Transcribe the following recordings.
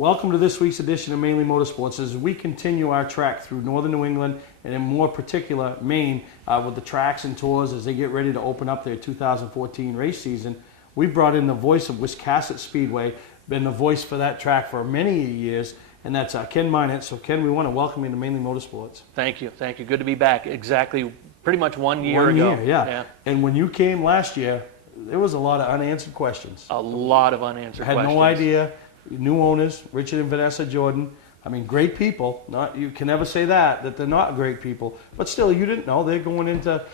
Welcome to this week's edition of Mainely Motorsports as we continue our track through northern New England and in more particular Maine with the tracks and tours as they get ready to open up their 2014 race season. We brought in the voice of Wiscasset Speedway, been the voice for that track for many years, and that's Ken Minot. So Ken, we want to welcome you to Mainely Motorsports. Thank you. Good to be back. Exactly, pretty much 1 year ago. Yeah. And when you came last year, there was a lot of unanswered questions. A lot of unanswered questions. I had no idea. New owners, Richard and Vanessa Jordan. I mean, great people. You can never say that they're not great people. But still, you didn't know. They're going into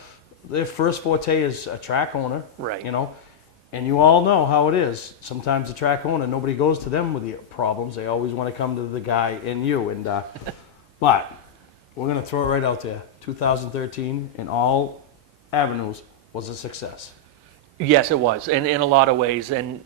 their first forte as a track owner. Right. You know, and you all know how it is. Sometimes the track owner, nobody goes to them with the problems. They always want to come to the guy in you. And but we're going to throw it right out there. 2013 in all avenues was a success. Yes, it was, and in a lot of ways. And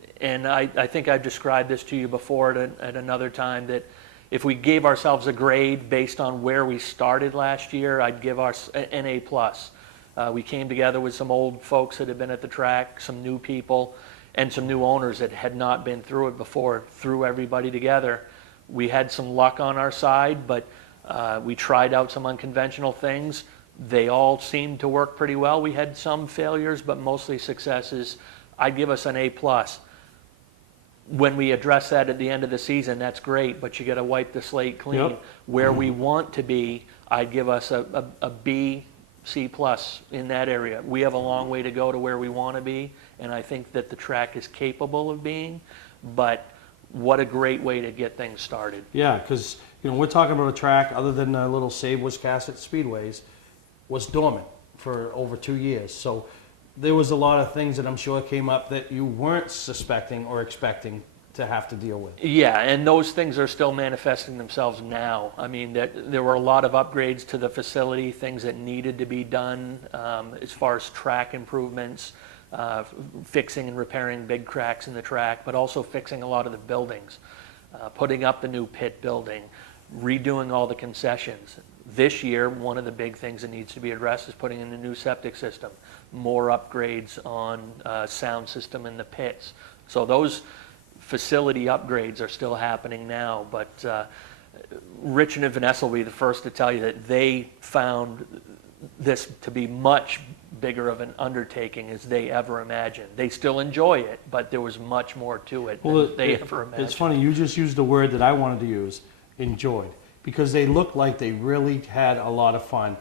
I think I've described this to you before at another time, that if we gave ourselves a grade based on where we started last year, I'd give us an A+. We came together with some old folks that had been at the track, some new people, and some new owners that had not been through it before, threw everybody together. We had some luck on our side, but we tried out some unconventional things. They all seemed to work pretty well. We had some failures, but mostly successes. I'd give us an A+. When we address that at the end of the season, that's great, but you got to wipe the slate clean. Yep. Where we want to be, I'd give us a B, C+ in that area. We have a long way to go to where we want to be, and I think that the track is capable of being, but what a great way to get things started. Yeah, because we're talking about a track other than the little Save Wiscasset Speedways was dormant for over 2 years. So there was a lot of things that I'm sure came up that you weren't suspecting or expecting to have to deal with. Yeah, and those things are still manifesting themselves now. I mean, there were a lot of upgrades to the facility, things that needed to be done as far as track improvements, fixing and repairing big cracks in the track, but also fixing a lot of the buildings, putting up the new pit building, redoing all the concessions. This year, one of the big things that needs to be addressed is putting in a new septic system, more upgrades on sound system in the pits. So those facility upgrades are still happening now, but Richard and Vanessa will be the first to tell you that they found this to be much bigger of an undertaking as they ever imagined. They still enjoy it, but there was much more to it than they ever imagined. It's funny, you just used the word that I wanted to use, enjoyed. Because they looked like they really had a lot of fun,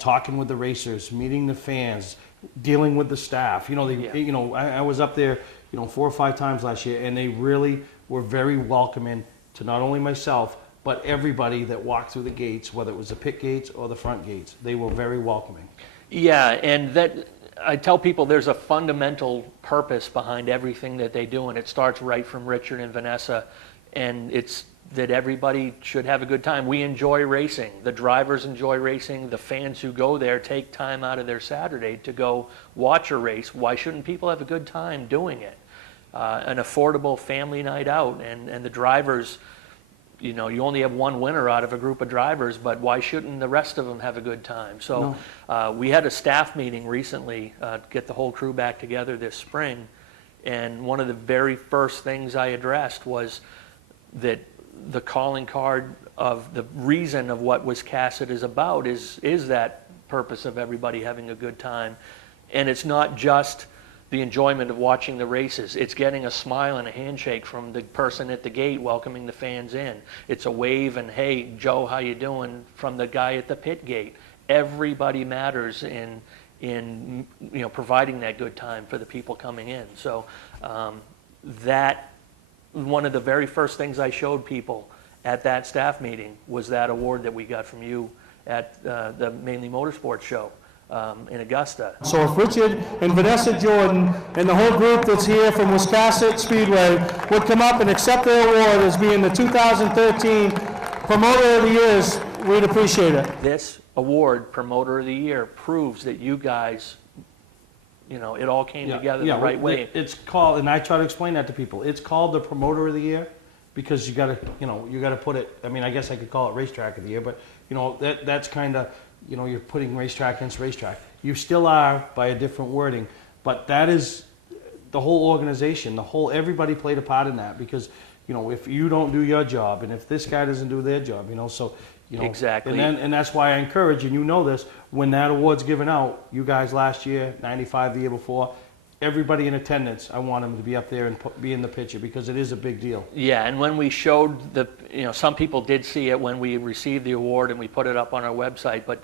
talking with the racers, meeting the fans, dealing with the staff. I was up there, 4 or 5 times last year, and they really were very welcoming to not only myself, but everybody that walked through the gates, whether it was the pit gates or the front gates. They were very welcoming. Yeah, and that I tell people there's a fundamental purpose behind everything that they do, and it starts right from Richard and Vanessa, and it's that everybody should have a good time. We enjoy racing. The drivers enjoy racing. The fans who go there take time out of their Saturday to go watch a race. Why shouldn't people have a good time doing it? An affordable family night out. And the drivers, you only have one winner out of a group of drivers, but why shouldn't the rest of them have a good time? So we had a staff meeting recently, get the whole crew back together this spring. And one of the very first things I addressed was that the calling card of the reason of what Wiscasset is about is that purpose of everybody having a good time. And it's not just the enjoyment of watching the races. It's getting a smile and a handshake from the person at the gate welcoming the fans in. It's a wave and, hey, Joe, how you doing, from the guy at the pit gate. Everybody matters in providing that good time for the people coming in. So that one of the very first things I showed people at that staff meeting was that award that we got from you at the Mainely Motorsports show in Augusta. So if Richard and Vanessa Jordan and the whole group that's here from Wiscasset Speedway would come up and accept their award as being the 2013 Promoter of the Year, we'd appreciate it. This award, Promoter of the Year, proves that you guys, it all came together the right way. It's called, and I try to explain that to people, it's called the Promoter of the Year because you got to put it, I mean, I guess I could call it Racetrack of the Year, but that's kind of, you're putting racetrack against racetrack. You still are by a different wording, but that is the whole organization, everybody played a part in that because if you don't do your job, and if this guy doesn't do their job, so, Exactly. And that's why I encourage, and you know this, when that award's given out, you guys last year, 95 the year before, everybody in attendance, I want them to be up there and be in the picture, because it is a big deal. Yeah, and when we showed some people did see it when we received the award and we put it up on our website, but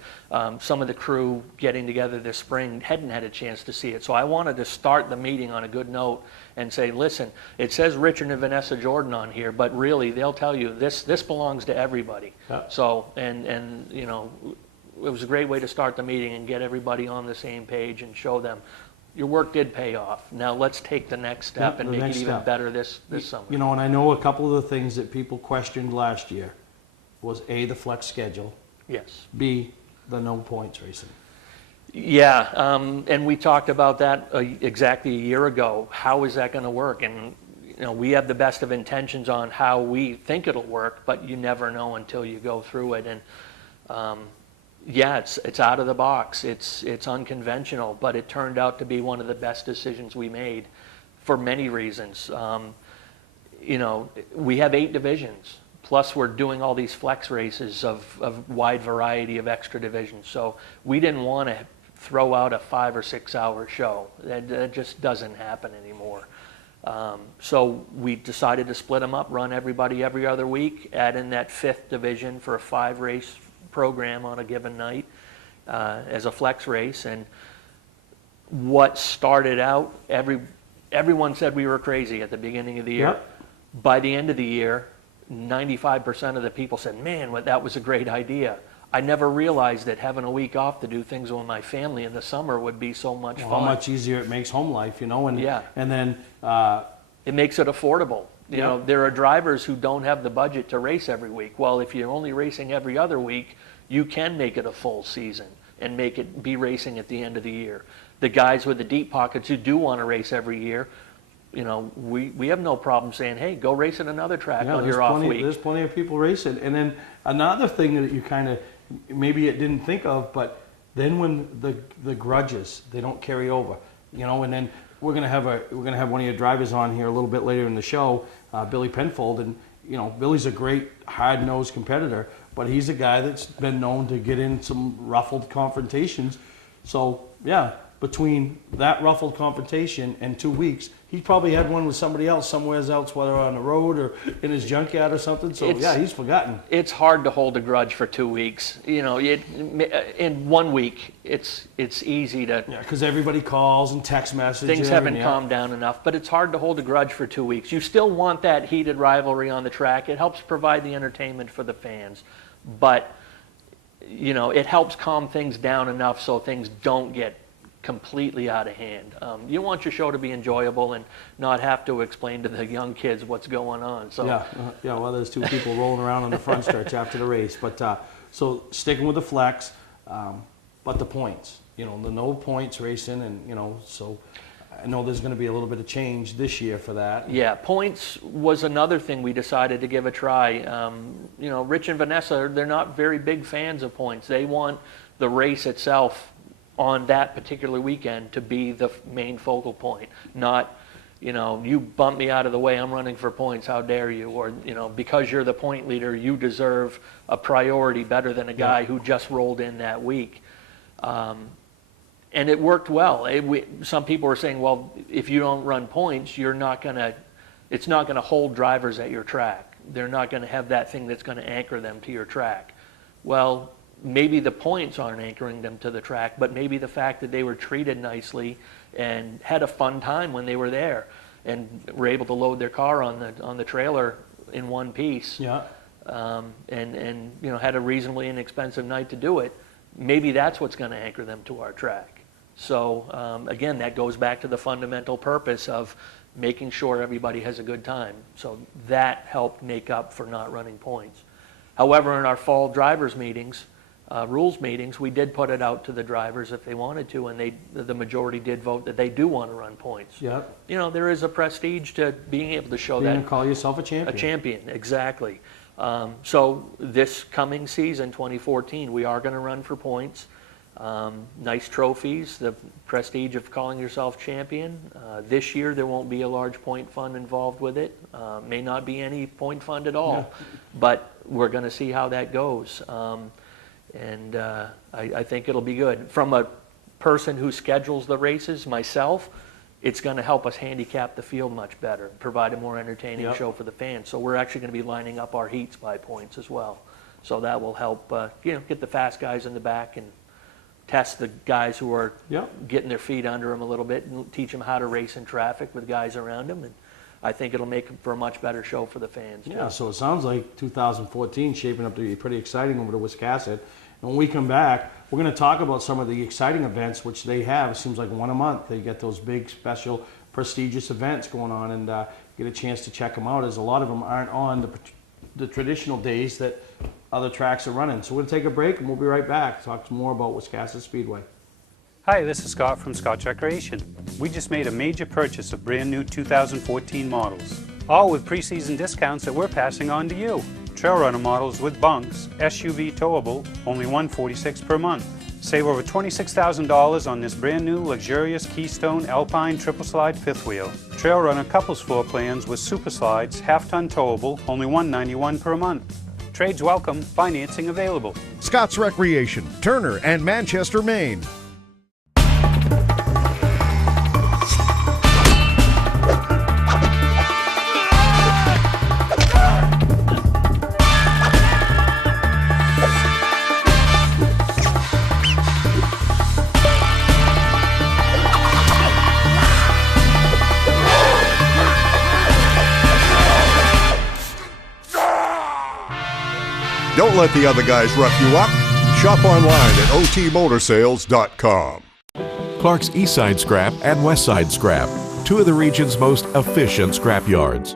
some of the crew getting together this spring hadn't had a chance to see it. So I wanted to start the meeting on a good note and say, listen, it says Richard and Vanessa Jordan on here, but really they'll tell you this belongs to everybody. Yeah. So, and it was a great way to start the meeting and get everybody on the same page and show them, your work did pay off. Now let's take the next step and make it even better this summer. And I know a couple of the things that people questioned last year was A, the flex schedule, Yes. B, the no points racing. Yeah, and we talked about that exactly a year ago. How is that going to work? And we have the best of intentions on how we think it'll work, but you never know until you go through it. And yeah, it's out of the box. It's unconventional, but it turned out to be one of the best decisions we made for many reasons. We have 8 divisions. Plus, we're doing all these flex races of wide variety of extra divisions. So we didn't want to throw out a 5 or 6 hour show. That just doesn't happen anymore. So we decided to split them up, run everybody every other week, add in that 5th division for a 5 race program on a given night as a flex race. And what started out, everyone said we were crazy at the beginning of the year. Yep. By the end of the year, 95% of the people said, man, that was a great idea. I never realized that having a week off to do things with my family in the summer would be so much fun. How much easier it makes home life, and Yeah. and then It makes it affordable. There are drivers who don't have the budget to race every week. Well, if you're only racing every other week, you can make it a full season and make it be racing at the end of the year. The guys with the deep pockets who do want to race every year, we have no problem saying, hey, go race at another track on your off week. There's plenty of people racing. And then another thing that you kind of, maybe it didn't think of, but then when the grudges, they don't carry over, and then we're gonna have one of your drivers on here a little bit later in the show, Billy Penfold, and Billy's a great hard-nosed competitor, but he's a guy that's been known to get in some ruffled confrontations. So yeah, between that ruffled confrontation and 2 weeks, he probably had one with somebody else somewhere else, whether on the road or in his junkyard or something. So yeah, he's forgotten. It's hard to hold a grudge for 2 weeks. In 1 week, it's easy to. Yeah, because everybody calls and text messages. Things haven't calmed down enough, but it's hard to hold a grudge for 2 weeks. You still want that heated rivalry on the track. It helps provide the entertainment for the fans, but it helps calm things down enough so things don't get completely out of hand. You want your show to be enjoyable and not have to explain to the young kids what's going on. So yeah. Well, there's 2 people rolling around on the front stretch after the race, but so sticking with the flex, but the points, the no points racing, and so I know there's going to be a little bit of change this year for that. Yeah, points was another thing we decided to give a try. Rich and Vanessa, they're not very big fans of points. They want the race itself on that particular weekend to be the main focal point, not, you bump me out of the way, I'm running for points, how dare you, or, because you're the point leader, you deserve a priority better than a guy who just rolled in that week. And it worked well. Some people were saying, well, if you don't run points, it's not going to hold drivers at your track. They're not going to have that thing that's going to anchor them to your track. Well, maybe the points aren't anchoring them to the track, but maybe the fact that they were treated nicely and had a fun time when they were there and were able to load their car on the trailer in one piece. Yeah. And had a reasonably inexpensive night to do it. Maybe that's what's going to anchor them to our track. So again, that goes back to the fundamental purpose of making sure everybody has a good time. So that helped make up for not running points. However, in our fall drivers meetings, rules meetings, we did put it out to the drivers if they wanted to, and the majority did vote that they do want to run points. Yeah. There is a prestige to being able to show Being that. Call yourself a champion. A champion, exactly. So this coming season, 2014, we are going to run for points. Nice trophies, the prestige of calling yourself champion. This year there won't be a large point fund involved with it. May not be any point fund at all, but we're going to see how that goes. I think it'll be good. From a person who schedules the races, myself, it's going to help us handicap the field much better, provide a more entertaining show for the fans. So we're actually going to be lining up our heats by points as well. So that will help, get the fast guys in the back and test the guys who are getting their feet under them a little bit and teach them how to race in traffic with guys around them. And I think it'll make for a much better show for the fans. Yeah, so it sounds like 2014 shaping up to be pretty exciting over to Wiscasset. And when we come back, we're going to talk about some of the exciting events, which they have. It seems like one a month. They get those big, special, prestigious events going on, and get a chance to check them out, as a lot of them aren't on the traditional days that other tracks are running. So we're going to take a break, and we'll be right back. Talk more about Wiscasset Speedway. Hi, this is Scott from Scott's Recreation. We just made a major purchase of brand new 2014 models, all with preseason discounts that we're passing on to you. Trail Runner models with bunks, SUV towable, only $146 per month. Save over $26,000 on this brand new luxurious Keystone Alpine triple slide fifth wheel. Trail Runner couples floor plans with super slides, half-ton towable, only $191 per month. Trades welcome, financing available. Scott's Recreation, Turner and Manchester, Maine. Don't let the other guys rough you up. Shop online at otmotorsales.com. Clark's Eastside Scrap and Westside Scrap, two of the region's most efficient scrap yards.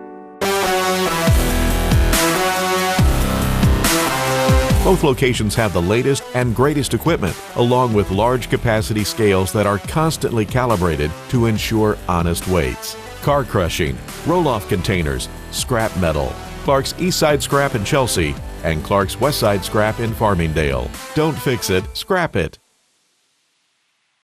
Both locations have the latest and greatest equipment, along with large capacity scales that are constantly calibrated to ensure honest weights. Car crushing, roll-off containers, scrap metal. Clark's Eastside Scrap in Chelsea and Clark's Westside Scrap in Farmingdale. Don't fix it, scrap it.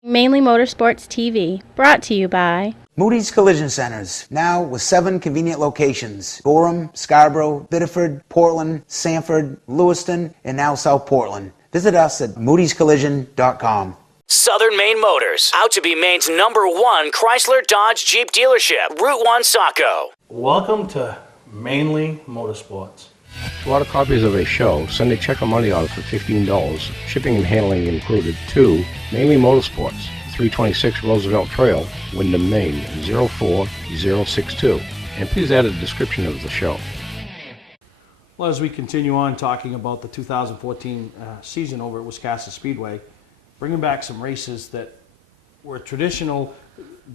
Mainly Motorsports TV, brought to you by Moody's Collision Centers, now with 7 convenient locations: Gorham, Scarborough, Biddeford, Portland, Sanford, Lewiston, and now South Portland. Visit us at moodyscollision.com. Southern Maine Motors, out to be Maine's #1 Chrysler Dodge Jeep dealership, Route 1 Saco. Welcome to Mainly Motorsports. To order copies of a show, send a check or money order for $15, shipping and handling included, to Mainly Motorsports, 326 Roosevelt Trail, Windham, Maine, 04062. And please add a description of the show. Well, as we continue on talking about the 2014 season over at Wiscasset Speedway, bringing back some races that were traditional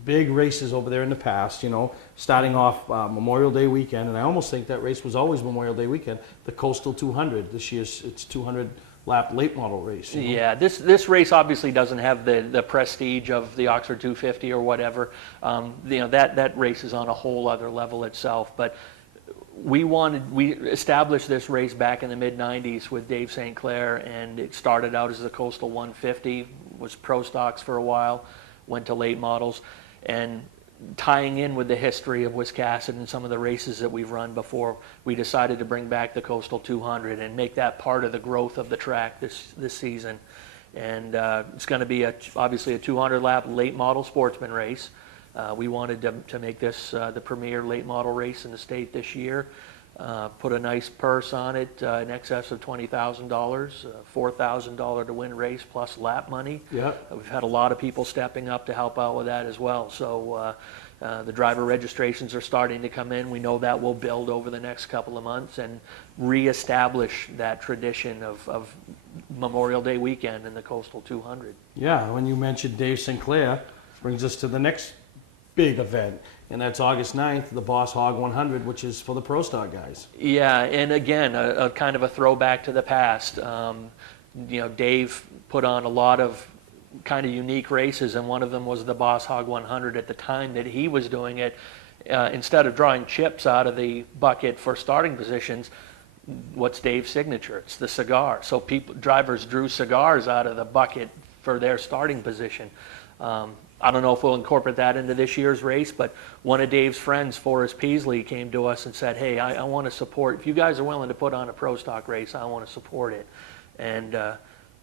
big races over there in the past, starting off Memorial Day weekend, and I almost think that race was always Memorial Day weekend, the Coastal 200. This year's it's 200 lap late model race. Yeah, this race obviously doesn't have the prestige of the Oxford 250 or whatever. That race is on a whole other level itself. But we established this race back in the mid-90s with Dave St. Clair, and it started out as the Coastal 150, was pro stocks for a while, went to late models, and tying in with the history of Wiscasset and some of the races that we've run before, we decided to bring back the Coastal 200 and make that part of the growth of the track this season. And it's going to be obviously a 200 lap late model sportsman race. We wanted to make this the premier late model race in the state this year. Put a nice purse on it, in excess of $20,000, $4,000 to win race plus lap money. Yeah. We've had a lot of people stepping up to help out with that as well. So the driver registrations are starting to come in. We know that will build over the next couple of months and reestablish that tradition of Memorial Day weekend in the Coastal 200. Yeah, when you mentioned Dave Sinclair, brings us to the next big event, and that's August 9th, the Boss Hog 100, which is for the Pro Star guys. Yeah, and again, a kind of a throwback to the past. Dave put on a lot of kind of unique races, and one of them was the Boss Hog 100. At the time that he was doing it, instead of drawing chips out of the bucket for starting positions, what's Dave's signature? It's the cigar. So drivers drew cigars out of the bucket for their starting position. I don't know if we'll incorporate that into this year's race, but one of Dave's friends, Forrest Peasley, came to us and said, hey, I want to support, if you guys are willing to put on a pro stock race, I want to support it. And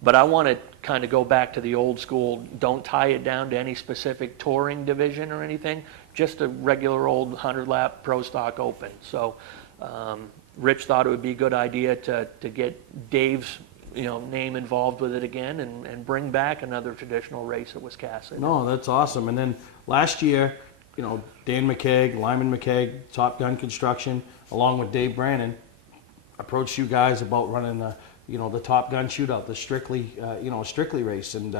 but I want to kind of go back to the old school, don't tie it down to any specific touring division or anything, just a regular old 100-lap pro stock open. So Rich thought it would be a good idea to get Dave's name involved with it again and bring back another traditional race at Wiscasset. No, that's awesome. And then last year, Dan McKeag, Lyman McKeag, Top Gun Construction, along with Dave Brannon, approached you guys about running the Top Gun shootout, the strictly race. And,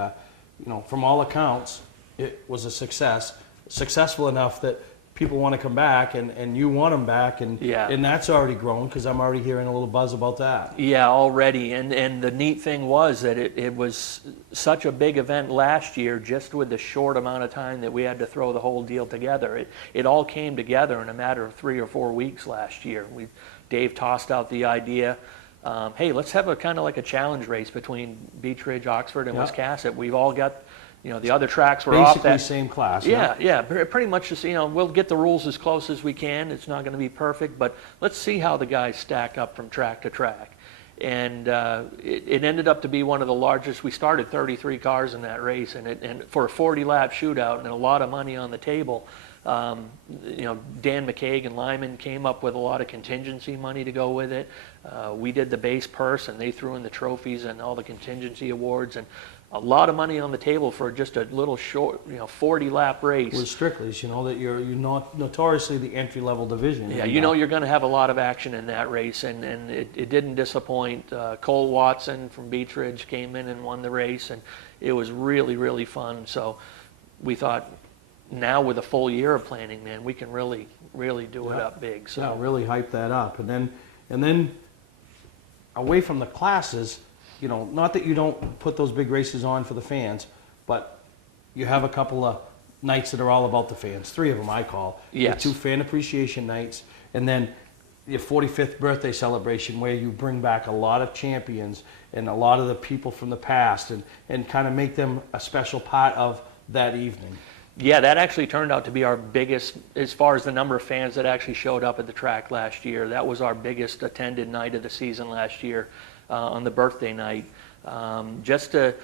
from all accounts, it was a successful enough that people want to come back and you want them back. And that's already grown because I'm already hearing a little buzz about that. Yeah, already. And the neat thing was that it was such a big event last year, just with the short amount of time that we had to throw the whole deal together. It all came together in a matter of 3 or 4 weeks last year. Dave tossed out the idea, hey, let's have a kind of like a challenge race between Beech Ridge, Oxford, and Wiscasset. We've all got, the other tracks were off that. Basically same class. Yeah, pretty much just, we'll get the rules as close as we can. It's not going to be perfect, but let's see how the guys stack up from track to track. And it ended up to be one of the largest. We started 33 cars in that race, and for a 40-lap shootout and a lot of money on the table, Dan McKeag and Lyman came up with a lot of contingency money to go with it. We did the base purse, and they threw in the trophies and all the contingency awards, and a lot of money on the table for just a little short, 40-lap race. With Strictly's, that you're not notoriously the entry-level division. Yeah, you're going to have a lot of action in that race, and it didn't disappoint. Cole Watson from Beech Ridge came in and won the race, and it was really, really fun. So we thought, now with a full year of planning, man, we can really, really do it up big. So really hype that up. And then away from the classes, not that you don't put those big races on for the fans, but you have a couple of nights that are all about the fans. 3 of them I call. Yes. The 2 fan appreciation nights, and then your 45th birthday celebration where you bring back a lot of champions and a lot of the people from the past and kind of make them a special part of that evening. Yeah, that actually turned out to be our biggest, as far as the number of fans that actually showed up at the track last year. That was our biggest attended night of the season last year on the birthday night. Just to,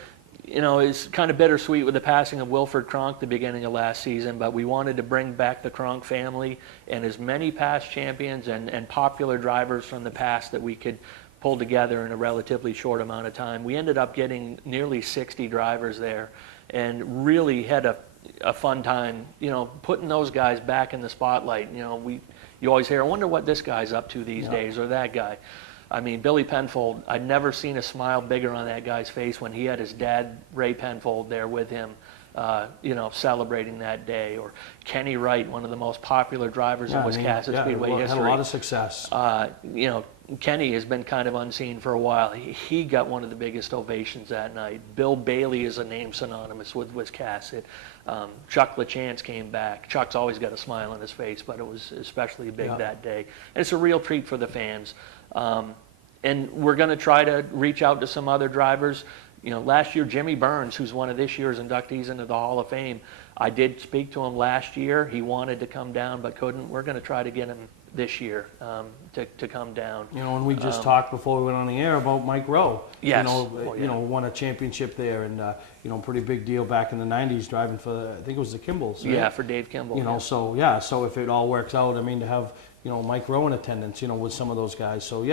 it's kind of bittersweet with the passing of Wilford Cronk the beginning of last season, but we wanted to bring back the Cronk family and as many past champions and popular drivers from the past that we could pull together in a relatively short amount of time. We ended up getting nearly 60 drivers there and really had a fun time, putting those guys back in the spotlight. You always hear, I wonder what this guy's up to these days, or that guy. I mean, Billy Penfold, I'd never seen a smile bigger on that guy's face when he had his dad, Ray Penfold, there with him, celebrating that day. Or Kenny Wright, one of the most popular drivers in Wiscasset Speedway history. Had a lot of success. Kenny has been kind of unseen for a while. He got one of the biggest ovations that night. Bill Bailey is a name synonymous with Wiscasset. Chuck LaChance came back. Chuck's always got a smile on his face, but it was especially big that day. And it's a real treat for the fans. And we're going to try to reach out to some other drivers. Last year, Jimmy Burns, who's one of this year's inductees into the Hall of Fame, I did speak to him last year. He wanted to come down but couldn't. We're going to try to get him this year to come down. And we just talked before we went on the air about Mike Rowe. Yes. Won a championship there, and pretty big deal back in the '90s, driving for I think it was the Kimballs. Right? Yeah, for Dave Kimball. So if it all works out, to have Mike Rowe in attendance, with some of those guys. So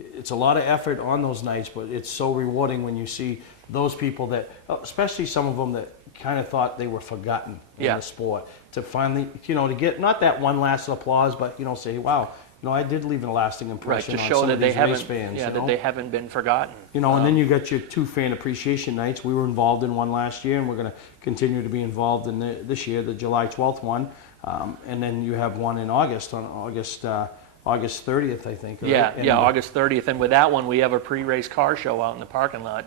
it's a lot of effort on those nights, but it's so rewarding when you see those people that, especially some of them that kind of thought they were forgotten in the sport, to finally, to get not that one last applause, but say, wow, I did leave a lasting impression to on show some that of they these haven't, race fans. that they haven't been forgotten. And then you got your 2 fan appreciation nights. We were involved in one last year, and we're going to continue to be involved in this year, the July 12th one, and then you have one in August on August 30th, I think. Right? August 30th. And with that one, we have a pre-race car show out in the parking lot.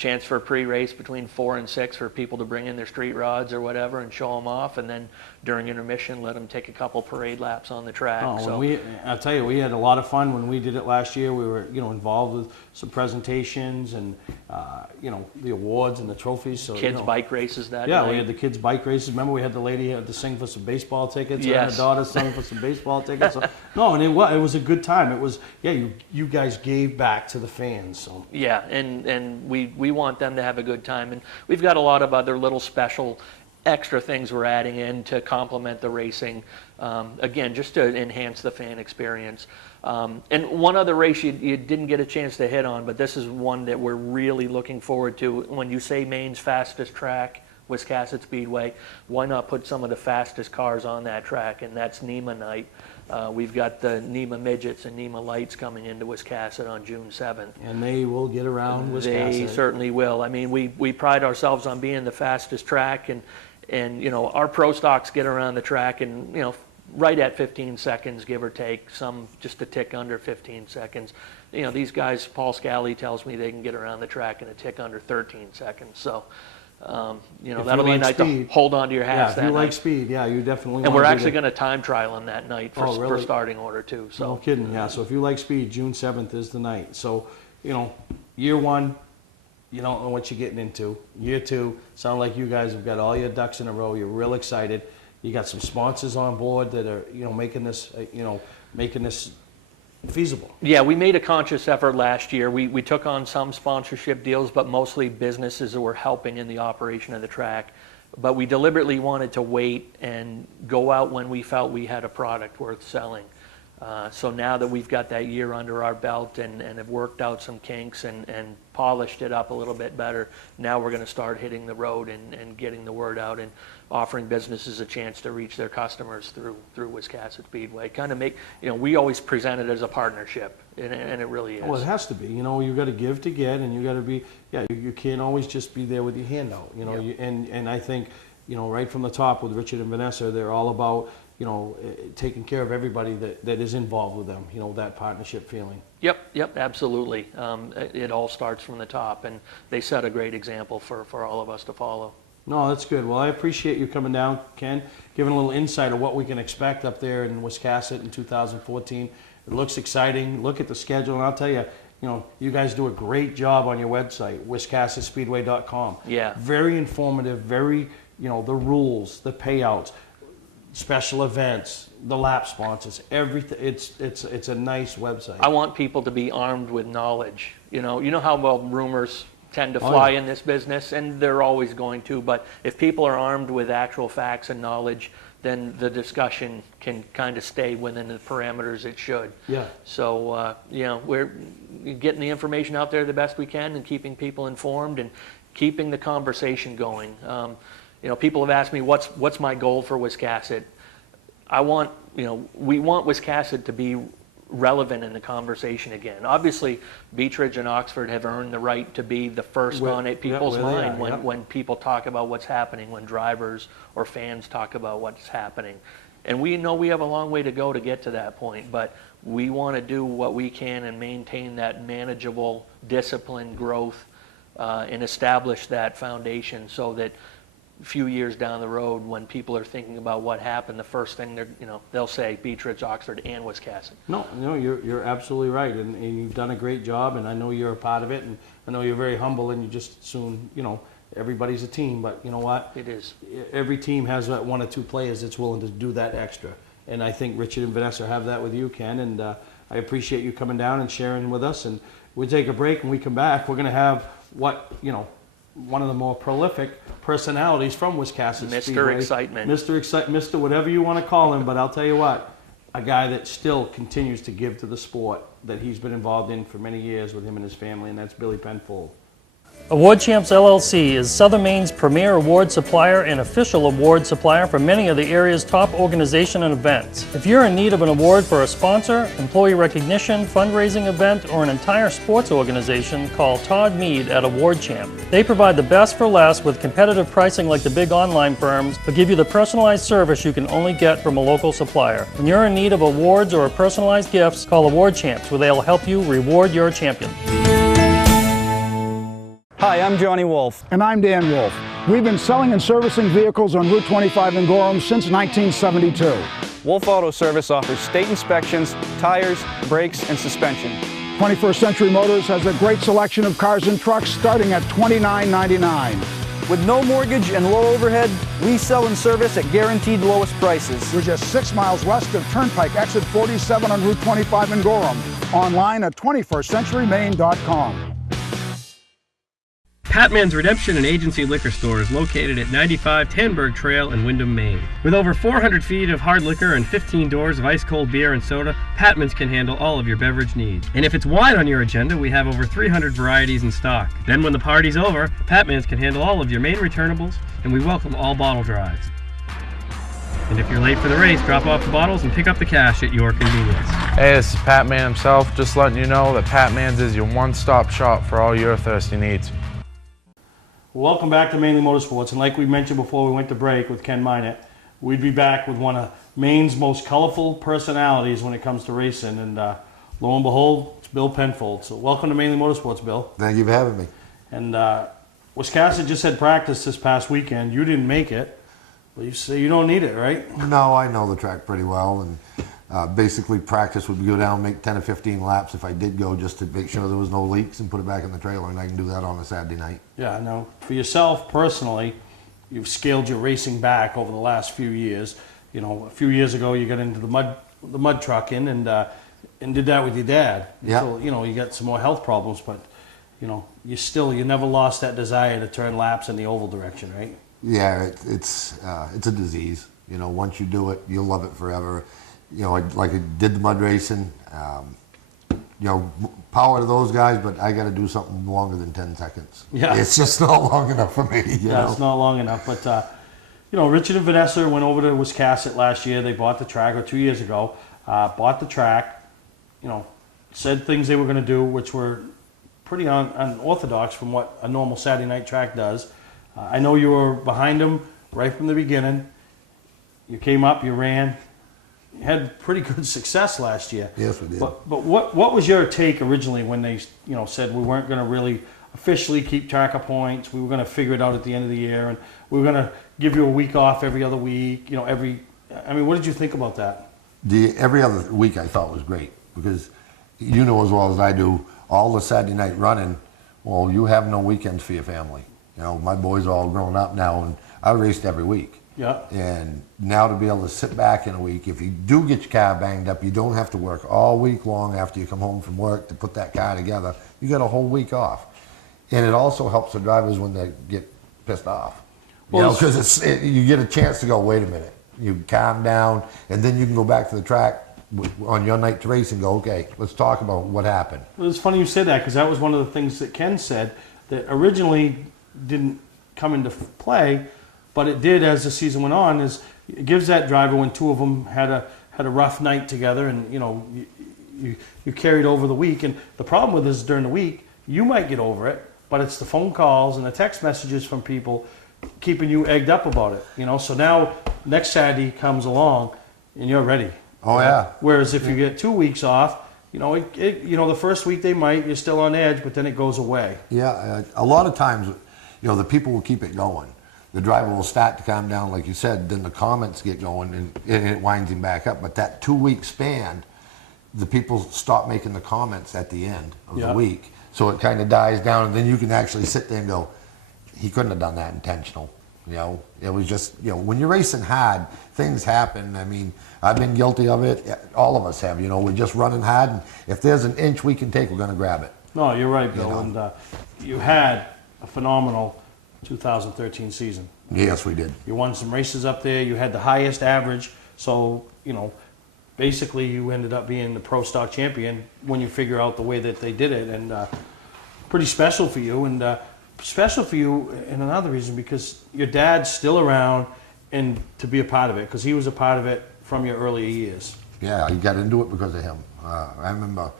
chance for a pre-race between 4 and 6 for people to bring in their street rods or whatever and show them off, and then during intermission let them take a couple parade laps on the track. I'll tell you, we had a lot of fun when we did it last year. We were, involved with some presentations and, the awards and the trophies. So kids bike races that night. Yeah, we had the kids bike races. Remember, we had the lady had to sing for some baseball tickets. Yes. And her daughter sang for some baseball tickets. So, and it was a good time. It was, you guys gave back to the fans. So yeah, and we want them to have a good time, and we've got a lot of other little special extra things we're adding in to complement the racing, again, just to enhance the fan experience. And one other race you didn't get a chance to hit on, but this is one that we're really looking forward to. When you say Maine's fastest track, Wiscasset Speedway, why not put some of the fastest cars on that track? And that's NEMA night. We've got the NEMA midgets and NEMA lights coming into Wiscasset on June 7th. And they will get around Wiscasset. They certainly will. I mean, we pride ourselves on being the fastest track, and our pro stocks get around the track and, right at 15 seconds, give or take, some just a tick under 15 seconds. These guys, Paul Scally tells me they can get around the track in a tick under 13 seconds. So, that'll be a night to hold on to your hats that night. If you like speed, you definitely and we're actually going to time trial on that night for starting order too. So. No kidding, yeah. So if you like speed, June 7th is the night. So, year one, you don't know what you're getting into. Year two, sound like you guys have got all your ducks in a row. You're real excited. You got some sponsors on board that are, making this feasible. Yeah, we made a conscious effort last year. We took on some sponsorship deals, but mostly businesses that were helping in the operation of the track. But we deliberately wanted to wait and go out when we felt we had a product worth selling. So now that we've got that year under our belt and have worked out some kinks and polished it up a little bit better, now we're going to start hitting the road and getting the word out and offering businesses a chance to reach their customers through Wiscasset Speedway. Kind of make, we always present it as a partnership, and it really is. Well, it has to be. You've got to give to get, and you got to be, you can't always just be there with your hand out, and I think, right from the top with Richard and Vanessa, they're all about, taking care of everybody that is involved with them, that partnership feeling. Yep, absolutely. It all starts from the top, and they set a great example for all of us to follow. No, that's good. Well, I appreciate you coming down, Ken, giving a little insight of what we can expect up there in Wiscasset in 2014. It looks exciting. Look at the schedule, and I'll tell you, you guys do a great job on your website, wiscassetspeedway.com. Yeah. Very informative, very, the rules, the payouts, special events, the lap sponsors, everything. It's a nice website. I want people to be armed with knowledge. You know how well rumors tend to fly in this business, and they're always going to, but if people are armed with actual facts and knowledge, then the discussion can kind of stay within the parameters it should. Yeah. So, we're getting the information out there the best we can and keeping people informed and keeping the conversation going. People have asked me, what's my goal for Wiscasset? We want Wiscasset to be relevant in the conversation again. Obviously, Beechridge and Oxford have earned the right to be the first on people's mind when people talk about what's happening, when drivers or fans talk about what's happening. And we know we have a long way to go to get to that point, but we want to do what we can and maintain that manageable, disciplined growth and establish that foundation so that few years down the road, when people are thinking about what happened, the first thing they'll say Beechridge, Oxford, and Wiscasset. No, you're absolutely right, and you've done a great job, and I know you're a part of it, and I know you're very humble, and you just soon, everybody's a team, but you know what? It is. Every team has that one or two players that's willing to do that extra, and I think Richard and Vanessa have that with you, Ken, and I appreciate you coming down and sharing with us, and we'll take a break. When we come back, we're going to have one of the more prolific personalities from Wiscasset Mr. Speedway. Excitement. Mr. whatever you want to call him, but I'll tell you what, a guy that still continues to give to the sport that he's been involved in for many years with him and his family, and that's Billy Penfold. Award Champs LLC is Southern Maine's premier award supplier and official award supplier for many of the area's top organizations and events. If you're in need of an award for a sponsor, employee recognition, fundraising event, or an entire sports organization, call Todd Mead at Award Champ. They provide the best for less with competitive pricing like the big online firms, but give you the personalized service you can only get from a local supplier. When you're in need of awards or personalized gifts, call Award Champs, where they'll help you reward your champion. Hi, Hi, I'm Johnny Wolf. And I'm Dan Wolf. We've been selling and servicing vehicles on Route 25 in Gorham since 1972. Wolf Auto Service offers state inspections, tires, brakes, and suspension. 21st Century Motors has a great selection of cars and trucks starting at $29.99. With no mortgage and low overhead, we sell and service at guaranteed lowest prices. We're just 6 miles west of Turnpike, exit 47 on Route 25 in Gorham. Online at 21stcenturymaine.com. Patman's Redemption and Agency Liquor Store is located at 95 Tanberg Trail in Windham, Maine. With over 400 feet of hard liquor and 15 doors of ice-cold beer and soda, Patman's can handle all of your beverage needs. And if it's wine on your agenda, we have over 300 varieties in stock. Then when the party's over, Patman's can handle all of your Maine returnables, and we welcome all bottle drives. And if you're late for the race, drop off the bottles and pick up the cash at your convenience. Hey, this is Pat Man himself, just letting you know that Pat Man's is your one-stop shop for all your thirsty needs. Welcome back to Mainely Motorsports, and like we mentioned before we went to break with Ken Minett, we'd be back with one of Maine's most colorful personalities when it comes to racing, and lo and behold, it's Bill Penfold. So welcome to Mainely Motorsports, Bill. Thank you for having me. And Wiscasset just had practice this past weekend. You didn't make it, but you say you don't need it, right? No, I know the track pretty well, and basically practice would go down, make 10 or 15 laps if I did go, just to make sure there was no leaks and put it back in the trailer, and I can do that on a Saturday night. Yeah, I know. For yourself personally, you've scaled your racing back over the last few years. You know, a few years ago you got into the mud trucking and did that with your dad. Yeah. Until, you know, you got some more health problems, but you know, you never lost that desire to turn laps in the oval direction, right? Yeah, it's a disease. You know, once you do it, you'll love it forever. You know, I did the mud racing. You know, power to those guys, but I got to do something longer than 10 seconds. Yeah. It's just not long enough for me. You know? It's not long enough. But, you know, Richard and Vanessa went over to Wiscasset last year. They bought the track, or 2 years ago, bought the track, you know, said things they were going to do, which were pretty unorthodox from what a normal Saturday night track does. I know you were behind them right from the beginning. You came up, you ran. You had pretty good success last year. Yes, we did. But what was your take originally when they said we weren't going to really officially keep track of points? We were going to figure it out at the end of the year, and we were going to give you a week off every other week. You know, I mean, what did you think about that? Every other week I thought was great, because you know as well as I do, all the Saturday night running, well, you have no weekends for your family. You know, my boys are all grown up now, and I raced every week. Yeah. And now to be able to sit back in a week, if you do get your car banged up, you don't have to work all week long after you come home from work to put that car together. You got a whole week off. And it also helps the drivers when they get pissed off. Well, because you get a chance to go, wait a minute, you calm down, and then you can go back to the track on your night to race and go, okay, let's talk about what happened. Well, it's funny you said that, because that was one of the things that Ken said that originally didn't come into play, but it did as the season went on. Is it gives that driver, when two of them had a rough night together, and you know you carried over the week. And the problem with this is during the week you might get over it, but it's the phone calls and the text messages from people keeping you egged up about it. You know, so now next Saturday comes along and you're ready. Oh yeah. Whereas if you get 2 weeks off, you know, the first week you're still on edge, but then it goes away. Yeah, a lot of times, you know, the people will keep it going. The driver will start to calm down, like you said, then the comments get going and it winds him back up. But that 2 week span, the people stop making the comments at the end of the week. So it kind of dies down, and then you can actually sit there and go, he couldn't have done that intentional. You know, it was just, you know, when you're racing hard, things happen. I mean, I've been guilty of it. All of us have, you know, we're just running hard, and if there's an inch we can take, we're going to grab it. No, you're right, Bill. You know? And you had a phenomenal 2013 season. Yes, we did. You won some races up there. You had the highest average. So, you know, basically you ended up being the Pro Stock champion when you figure out the way that they did it. And pretty special for you. And special for you in another reason, because your dad's still around and to be a part of it, because he was a part of it from your earlier years. Yeah, I got into it because of him. I remember,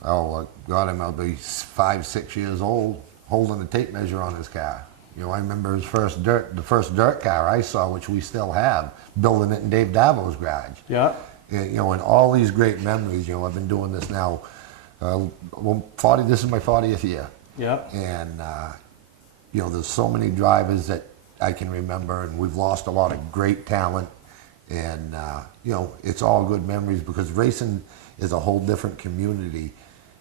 God, I'll be 5, 6 years old, holding a tape measure on his car. You know, I remember the first dirt car I saw, which we still have, building it in Dave Davo's garage. Yeah. You know, and all these great memories. You know, I've been doing this now. This is my 40th year. Yeah. And you know, there's so many drivers that I can remember, and we've lost a lot of great talent. And, you know, it's all good memories because racing is a whole different community.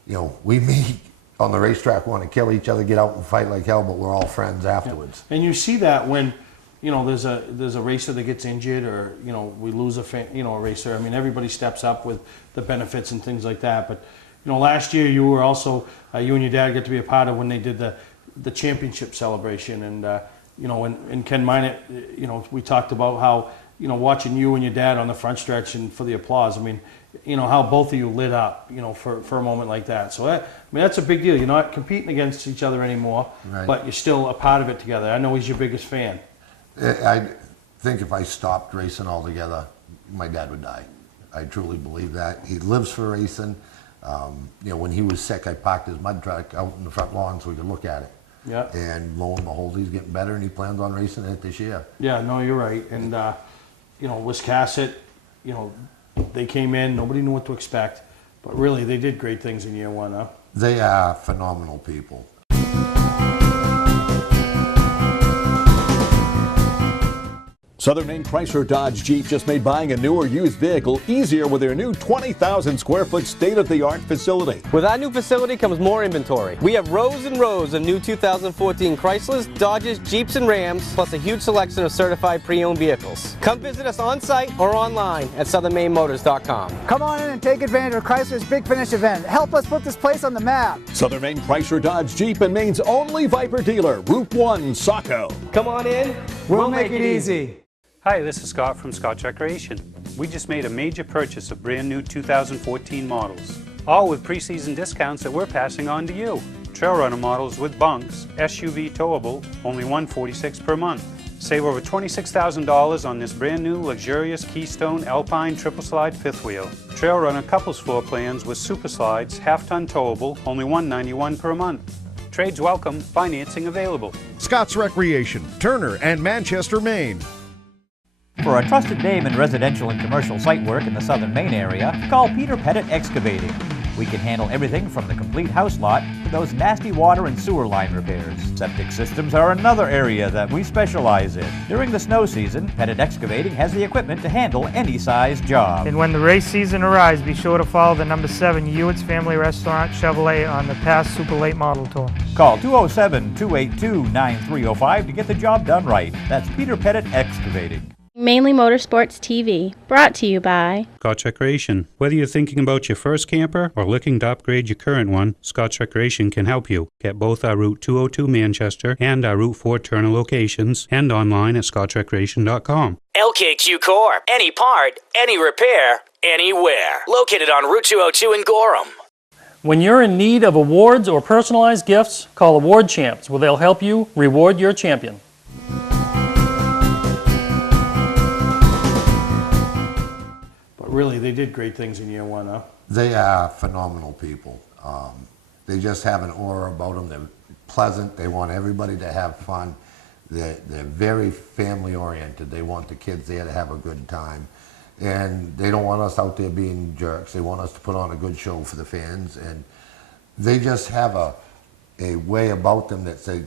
You know, we meet on the racetrack, want to kill each other, get out and fight like hell, but we're all friends afterwards. And you see that when, you know, there's a racer that gets injured, or, you know, we lose a racer. I mean, everybody steps up with the benefits and things like that. But, you know, last year you were also, you and your dad got to be a part of when they did the championship celebration. And, you know, and Ken Minot, you know, we talked about how, you know, watching you and your dad on the front stretch and for the applause. I mean, you know, how both of you lit up, you know, for a moment like that. So that, I mean, that's a big deal. You're not competing against each other anymore, Right. but you're still a part of it together. I know he's your biggest fan. I think if I stopped racing altogether, my dad would die. I truly believe that. He lives for racing. You know, when he was sick, I parked his mud truck out in the front lawn so we could look at it. Yeah. And lo and behold, he's getting better, and he plans on racing it this year. Yeah, no, you're right. And, you know, Wiscasset, you know, they came in, nobody knew what to expect, but really they did great things in year one, huh? They are phenomenal people. Southern Maine Chrysler Dodge Jeep just made buying a new or used vehicle easier with their new 20,000 square foot state-of-the-art facility. With our new facility comes more inventory. We have rows and rows of new 2014 Chryslers, Dodges, Jeeps, and Rams, plus a huge selection of certified pre-owned vehicles. Come visit us on site or online at southernmainmotors.com. Come on in and take advantage of Chrysler's Big Finish event. Help us put this place on the map. Southern Maine Chrysler Dodge Jeep and Maine's only Viper dealer, Route 1, Saco. Come on in. We'll make it easy. Hi, this is Scott from Scott Recreation. We just made a major purchase of brand new 2014 models, all with preseason discounts that we're passing on to you. Trail Runner models with bunks, SUV towable, only $146 per month. Save over $26,000 on this brand new luxurious Keystone Alpine triple slide fifth wheel. Trail Runner couples floor plans with super slides, half-ton towable, only $191 per month. Trades welcome, financing available. Scott's Recreation, Turner and Manchester, Maine. For a trusted name in residential and commercial site work in the Southern Maine area, call Peter Pettit Excavating. We can handle everything from the complete house lot to those nasty water and sewer line repairs. Septic systems are another area that we specialize in. During the snow season, Pettit Excavating has the equipment to handle any size job. And when the race season arrives, be sure to follow the number 7 Hewitt's Family Restaurant Chevrolet on the past Super Late Model Tour. Call 207-282-9305 to get the job done right. That's Peter Pettit Excavating. Mainely Motorsports TV, brought to you by Scotch Recreation. Whether you're thinking about your first camper or looking to upgrade your current one, Scotch Recreation can help you. Get both our Route 202 Manchester and our Route 4 Turner locations and online at scotchrecreation.com. LKQ Corp. Any part, any repair, anywhere. Located on Route 202 in Gorham. When you're in need of awards or personalized gifts, call Award Champs, where they'll help you reward your champion. Really, they did great things in year one, huh? They are phenomenal people. They just have an aura about them. They're pleasant. They want everybody to have fun. They're very family oriented. They want the kids there to have a good time. And they don't want us out there being jerks. They want us to put on a good show for the fans. And they just have a way about them that say,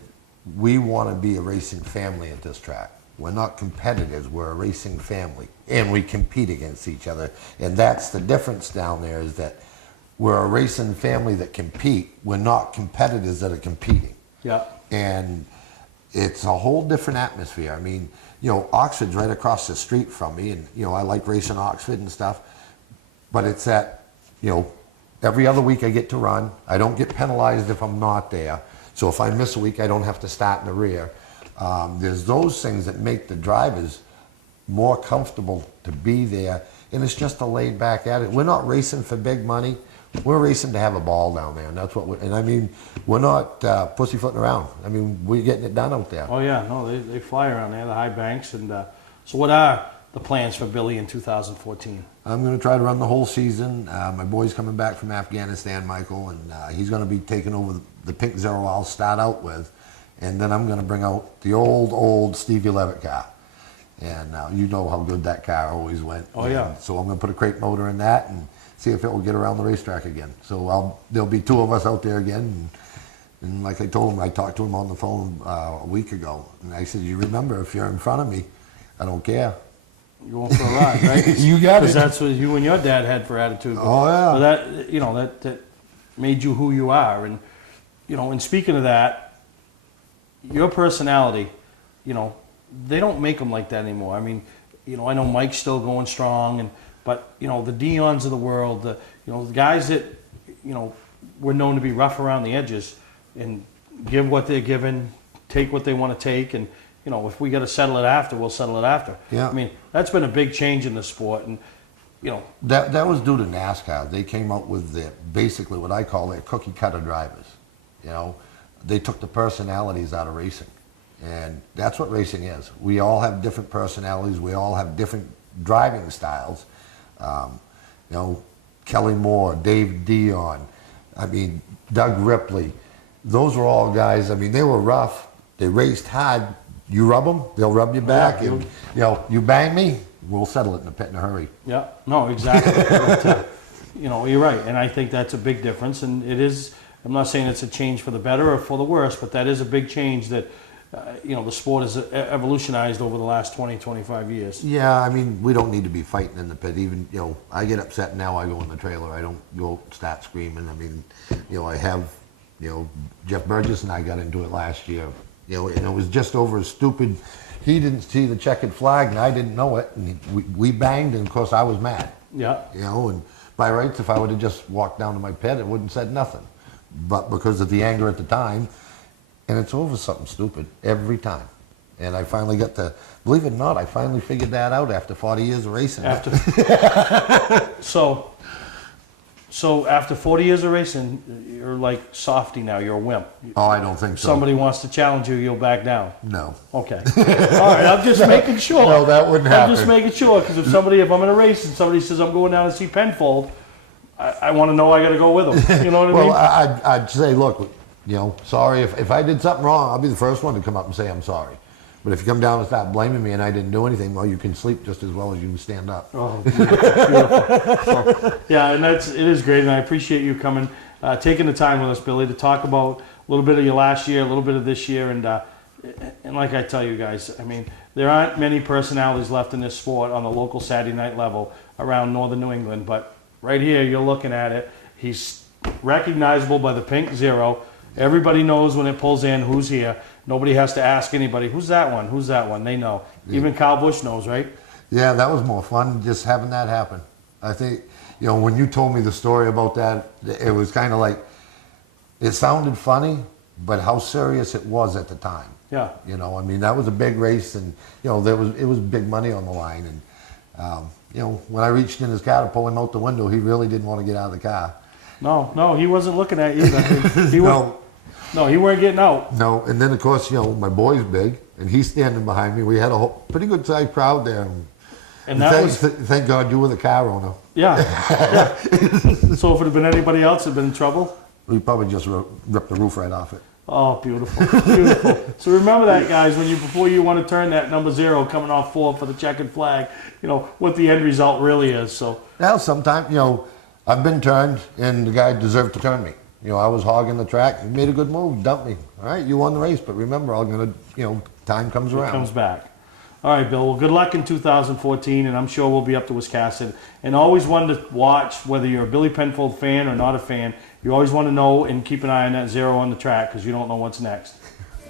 we want to be a racing family at this track. We're not competitors, we're a racing family, and we compete against each other. And that's the difference down there, is that we're a racing family that compete. We're not competitors that are competing. Yeah. And it's a whole different atmosphere. I mean, you know, Oxford's right across the street from me, and, you know, I like racing Oxford and stuff, but it's that, you know, every other week I get to run. I don't get penalized if I'm not there. So if I miss a week, I don't have to start in the rear. There's those things that make the drivers more comfortable to be there, and it's just a laid back attitude. We're not racing for big money. We're racing to have a ball down there, and that's what and I mean, we're not pussyfooting around. I mean, we're getting it done out there. Oh yeah, no, they fly around there, the high banks. And so what are the plans for Billy in 2014? I'm going to try to run the whole season. My boy's coming back from Afghanistan, Michael, and he's going to be taking over the pink Zero I'll start out with. And then I'm going to bring out the old Stevie Levitt car. And you know how good that car always went. Oh, yeah. So I'm going to put a crate motor in that and see if it will get around the racetrack again. So there'll be 2 of us out there again. And like I told him, I talked to him on the phone a week ago, and I said, you remember, if you're in front of me, I don't care. You're going for a ride, right? You got it. Because that's what you and your dad had for attitude. Oh, yeah. So that, you know, that made you who you are. And, you know, and speaking of that, your personality, you know, they don't make them like that anymore. I mean, you know, I know Mike's still going strong, but, you know, the Dion's of the world, the guys that, you know, were known to be rough around the edges and give what they're given, take what they want to take, and, you know, if we got to settle it after, we'll settle it after. Yeah. I mean, that's been a big change in the sport, and, you know. That was due to NASCAR. They came out with basically what I call their cookie cutter drivers. You know, they took the personalities out of racing. And that's what racing is. We all have different personalities. We all have different driving styles. You know, Kelly Moore, Dave Dion, I mean, Doug Ripley. Those were all guys, I mean, they were rough. They raced hard. You rub them, they'll rub you back. And, you know, you bang me, we'll settle it in the pit in a hurry. Yeah, no, exactly. But, you know, you're right. And I think that's a big difference. And it is, I'm not saying it's a change for the better or for the worse, but that is a big change that, you know, the sport has evolutionized over the last 20, 25 years. Yeah, I mean, we don't need to be fighting in the pit. Even, you know, I get upset now, I go in the trailer. I don't go start screaming. I mean, you know, I have, you know, Jeff Burgess and I got into it last year. You know, and it was just over a stupid, he didn't see the checkered flag and I didn't know it. And we banged, and of course I was mad. Yeah. You know, and by rights, if I would have just walked down to my pit, it wouldn't have said nothing. But because of the anger at the time, and it's over something stupid every time. And I finally got to, believe it or not, I finally figured that out after 40 years of racing. So after 40 years of racing, you're like softy now, you're a wimp. Oh, I don't think so. Somebody wants to challenge you, you'll back down. No. Okay. All right, I'm just making sure. No, that wouldn't happen. I'm just making sure, because if I'm in a race and somebody says I'm going down to see Penfold, I want to know I got to go with them. You know what I mean? Well, I'd say, look, you know, sorry, if I did something wrong, I'll be the first one to come up and say I'm sorry. But if you come down and start blaming me and I didn't do anything, well, you can sleep just as well as you can stand up. Oh, beautiful. So, yeah, and it is great, and I appreciate you coming, taking the time with us, Billy, to talk about a little bit of your last year, a little bit of this year, and like I tell you guys, I mean, there aren't many personalities left in this sport on the local Saturday night level around northern New England, but right here, you're looking at it. He's recognizable by the pink zero. Everybody knows when it pulls in who's here. Nobody has to ask anybody, who's that one? Who's that one? They know. Yeah. Even Kyle Busch knows, right? Yeah, that was more fun, just having that happen. I think, you know, when you told me the story about that, it was kind of like, it sounded funny, but how serious it was at the time. Yeah. You know, I mean, that was a big race, and, you know, it was big money on the line. And, you know, when I reached in his car to pull him out the window, he really didn't want to get out of the car. No, he wasn't looking at you either. No, he weren't getting out. No, and then of course, you know, my boy's big, and he's standing behind me. We had a pretty good sized crowd there. And that thank God you were the car owner. Yeah. Yeah. So if it had been anybody else, had been in trouble? We probably just ripped the roof right off it. Oh, beautiful, beautiful. So remember that, guys, before you want to turn that number 0 coming off 4 for the checkered flag, you know, what the end result really is. So now, sometimes, you know, I've been turned, and the guy deserved to turn me. You know, I was hogging the track. He made a good move, dumped me. All right, you won the race, but remember, I'm gonna, you know, time comes around. It comes back. All right, Bill. Well, good luck in 2014, and I'm sure we'll be up to Wiscasset. And always one to watch, whether you're a Billy Penfold fan or not a fan. You always want to know and keep an eye on that 0 on the track, because you don't know what's next.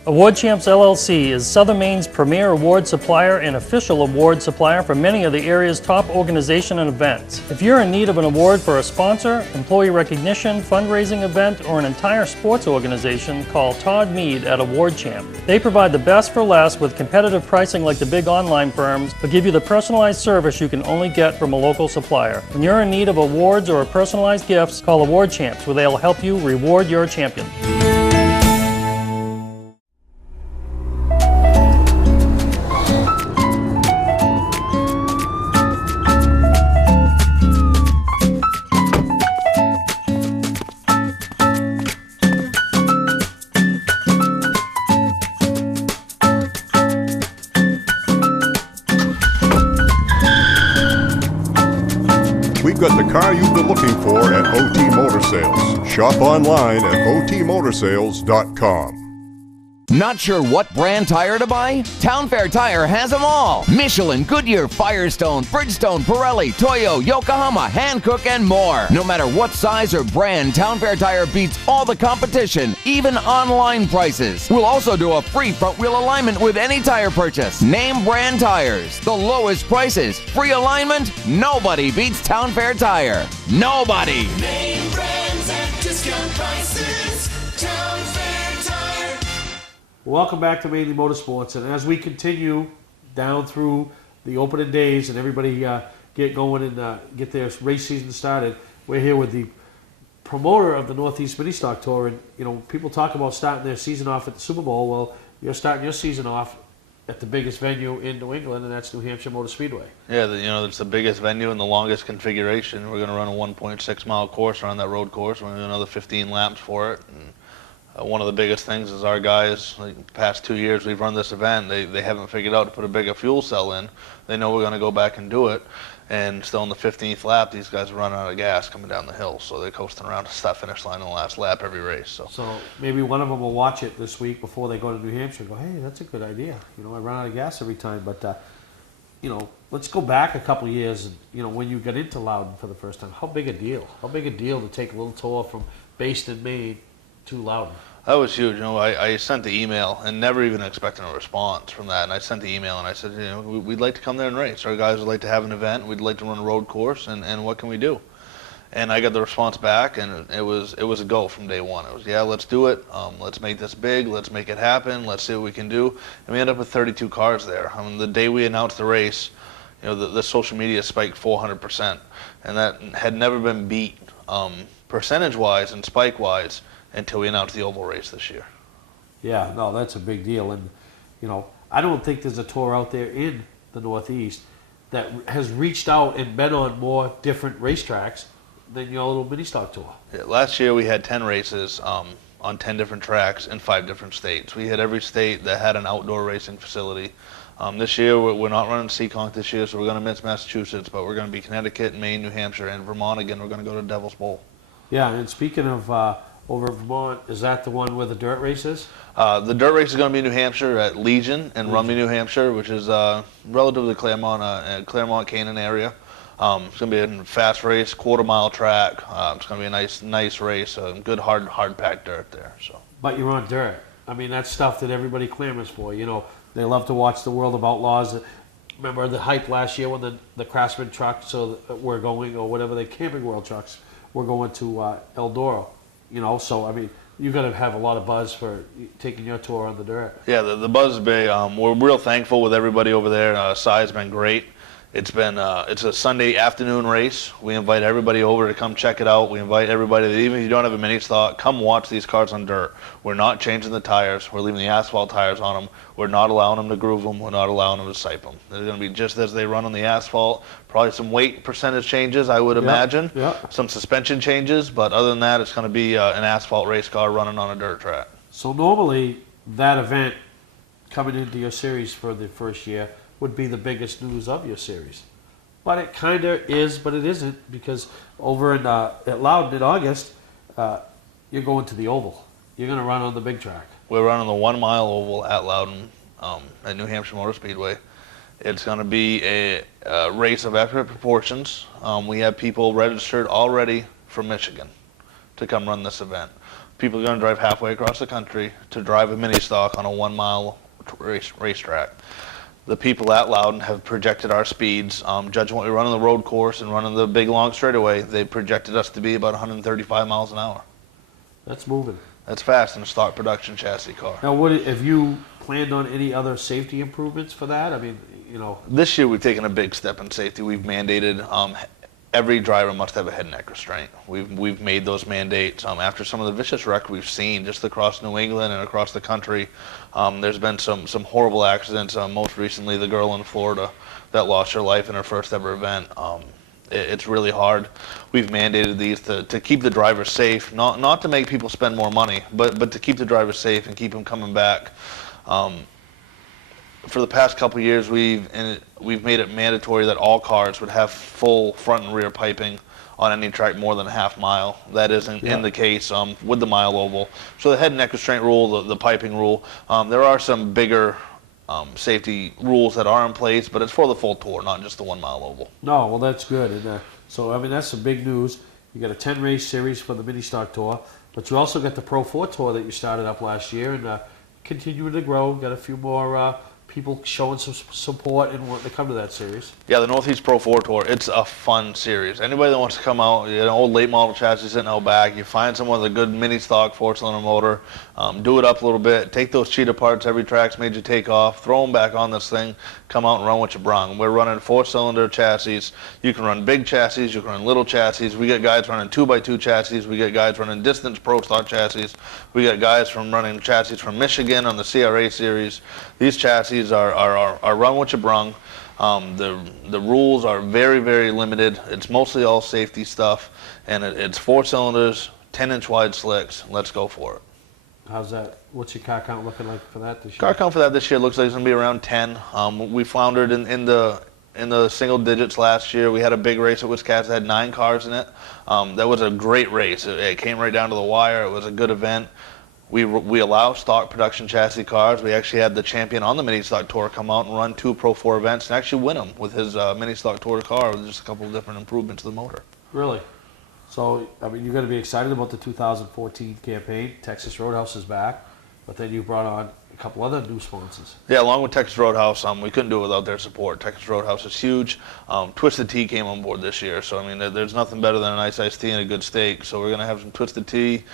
Award Champs LLC is Southern Maine's premier award supplier and official award supplier for many of the area's top organizations and events. If you're in need of an award for a sponsor, employee recognition, fundraising event, or an entire sports organization, call Todd Mead at Award Champ. They provide the best for less with competitive pricing like the big online firms, but give you the personalized service you can only get from a local supplier. When you're in need of awards or personalized gifts, call Award Champs, where they'll help you reward your champion. We've got the car you've been looking for at OT Motor Sales. Shop online at otmotorsales.com. Not sure what brand tire to buy? Town Fair Tire has them all. Michelin, Goodyear, Firestone, Bridgestone, Pirelli, Toyo, Yokohama, Hankook, and more. No matter what size or brand, Town Fair Tire beats all the competition, even online prices. We'll also do a free front wheel alignment with any tire purchase. Name brand tires, the lowest prices, free alignment. Nobody beats Town Fair Tire. Nobody. Name brands at discount prices. Town Fair Tire. Welcome back to Mainly Motorsports, and as we continue down through the opening days and everybody get going and get their race season started, we're here with the promoter of the Northeast Mini Stock Tour. And you know, people talk about starting their season off at the Super Bowl. Well, you're starting your season off at the biggest venue in New England, and that's New Hampshire Motor Speedway. Yeah, it's the biggest venue and the longest configuration. We're going to run a 1.6 mile course around that road course. We're going to do another 15 laps for it. And one of the biggest things is our guys, like the past 2 years we've run this event, they haven't figured out to put a bigger fuel cell in. They know we're going to go back and do it. And still in the 15th lap, these guys are running out of gas coming down the hill. So they're coasting around to start finish line in the last lap every race. So maybe one of them will watch it this week before they go to New Hampshire and go, hey, that's a good idea. You know, I run out of gas every time. But, you know, let's go back a couple of years. And, you know, when you got into Loudon for the first time, how big a deal? How big a deal to take a little tour from Based Maine to Loudon? That was huge. You know, I sent the email and never even expecting a response from that. And I sent the email and I said, you know, we'd like to come there and race. Our guys would like to have an event. We'd like to run a road course, and what can we do? And I got the response back, and it was a go from day one. It was, yeah, let's do it. Let's make this big. Let's make it happen. Let's see what we can do. And we ended up with 32 cars there. I mean, the day we announced the race, you know, the social media spiked 400%, and that had never been beat percentage-wise and spike-wise until we announced the oval race this year. Yeah, no, that's a big deal. And, you know, I don't think there's a tour out there in the Northeast that has reached out and been on more different racetracks than your little mini stock tour. Yeah, last year we had 10 races on 10 different tracks in 5 different states. We had every state that had an outdoor racing facility. This year we're not running Seekonk this year, so we're going to miss Massachusetts, but we're going to be Connecticut, Maine, New Hampshire, and Vermont again. We're going to go to Devil's Bowl. Yeah, and speaking of over in Vermont, is that the one where the dirt race is? The dirt race is going to be in New Hampshire at Legion in Rumney, New Hampshire, which is relatively Claremont, Canaan area. It's going to be a fast race, quarter-mile track. It's going to be a nice race, good hard-packed dirt there. So. But you're on dirt. I mean, that's stuff that everybody clamors for. You know, they love to watch the World of Outlaws. Remember the hype last year when the Craftsman trucks were going, or whatever, the Camping World trucks were going to Eldora. You know, so, I mean, you've got to have a lot of buzz for taking your tour on the dirt. Yeah, the buzz is big. We're real thankful with everybody over there. Si's been great. It's a Sunday afternoon race. We invite everybody over to come check it out. We invite everybody that even if you don't have a mini stock, come watch these cars on dirt. We're not changing the tires. We're leaving the asphalt tires on them. We're not allowing them to groove them. We're not allowing them to sipe them. They're going to be just as they run on the asphalt. Probably some weight percentage changes, I would imagine. Some suspension changes, but other than that, it's going to be an asphalt race car running on a dirt track. So normally, that event coming into your series for the first year would be the biggest news of your series. But it kind of is, but it isn't, because over in, at Loudon in August, you're going to the oval. You're going to run on the big track. We're running the 1 mile oval at Loudon at New Hampshire Motor Speedway. It's going to be a race of epic proportions. We have people registered already from Michigan to come run this event. People are going to drive halfway across the country to drive a mini stock on a 1 mile racetrack. The people at Loudon have projected our speeds. Judging what we run on the road course and running the big long straightaway, they projected us to be about 135 miles an hour. That's moving. That's fast in a stock production chassis car. Now, have you planned on any other safety improvements for that? I mean, you know. This year we've taken a big step in safety. We've mandated every driver must have a head and neck restraint. We've made those mandates after some of the vicious wreck we've seen just across New England and across the country. There's been some horrible accidents. Most recently, the girl in Florida that lost her life in her first ever event. It's really hard. We've mandated these to keep the drivers safe, not to make people spend more money, but to keep the drivers safe and keep them coming back. For the past couple of years, we've made it mandatory that all cars would have full front and rear piping on any track more than a half mile. That isn't in the case with the mile oval. So the head and neck restraint rule, the piping rule, there are some bigger safety rules that are in place, but it's for the full tour, not just the 1 mile oval. No, well, that's good. And so, I mean, that's some big news. You got a 10-race series for the Mini Stock Tour, but you also got the Pro 4 Tour that you started up last year and continuing to grow. Got a few more people showing some support and wanting to come to that series. Yeah, the Northeast Pro 4 Tour, it's a fun series. Anybody that wants to come out, you know, old late model chassis sitting out back, you find someone with a good mini stock 4-cylinder motor, do it up a little bit, take those cheetah parts every track's made you take off, throw them back on this thing, come out and run what you brung. We're running 4-cylinder chassis. You can run big chassis, you can run little chassis. We got guys running 2x2 chassis. We got guys running distance pro stock chassis. We got guys from running chassis from Michigan on the CRA series. These chassis are run what you brung. The rules are very, very limited. It's mostly all safety stuff, and it's 4 cylinders, 10-inch wide slicks. Let's go for it. How's that? What's your car count looking like for that this year? Car count for that this year looks like it's going to be around 10. We floundered in the single digits last year. We had a big race at Wiscasset that had 9 cars in it. That was a great race. It came right down to the wire. It was a good event. We allow stock production chassis cars. We actually had the champion on the Mini Stock Tour come out and run 2 Pro 4 events and actually win them with his Mini Stock Tour car with just a couple of different improvements to the motor. Really? So, I mean, you're going to be excited about the 2014 campaign. Texas Roadhouse is back, but then you brought on a couple other new sponsors. Yeah, along with Texas Roadhouse, we couldn't do it without their support. Texas Roadhouse is huge. Twisted Tea came on board this year, so I mean, there's nothing better than a nice iced tea and a good steak. So we're gonna have some Twisted Tea.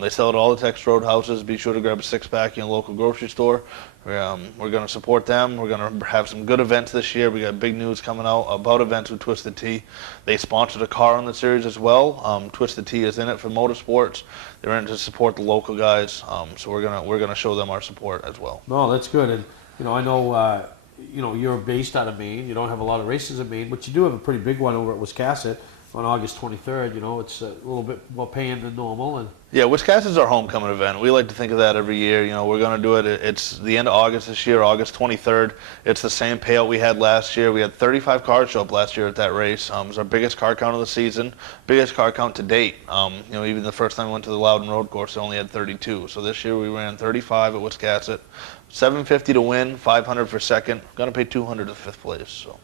They sell it at all the Texas Roadhouses. Be sure to grab a 6-pack in your local grocery store. We're gonna support them. We're gonna have some good events this year. We got big news coming out about events with Twisted Tea. They sponsored a car on the series as well. Twisted Tea is in it for Motorsports. They're in to support the local guys. So we're gonna show them our support as well. No, that's good. And you know, I know you're based out of Maine. You don't have a lot of races in Maine, but you do have a pretty big one over at Wiscasset on August 23rd. You know, it's a little bit more paying than normal. And yeah, Wiscasset's our homecoming event. We like to think of that every year. You know, we're going to do it. It's the end of August this year, August 23rd. It's the same payout we had last year. We had 35 cars show up last year at that race. It was our biggest car count of the season, biggest car count to date. You know, even the first time we went to the Loudon Road Course, they only had 32. So this year we ran 35 at Wiscasset. $750 to win, $500 for second. Going to pay $200 to 5th place. So.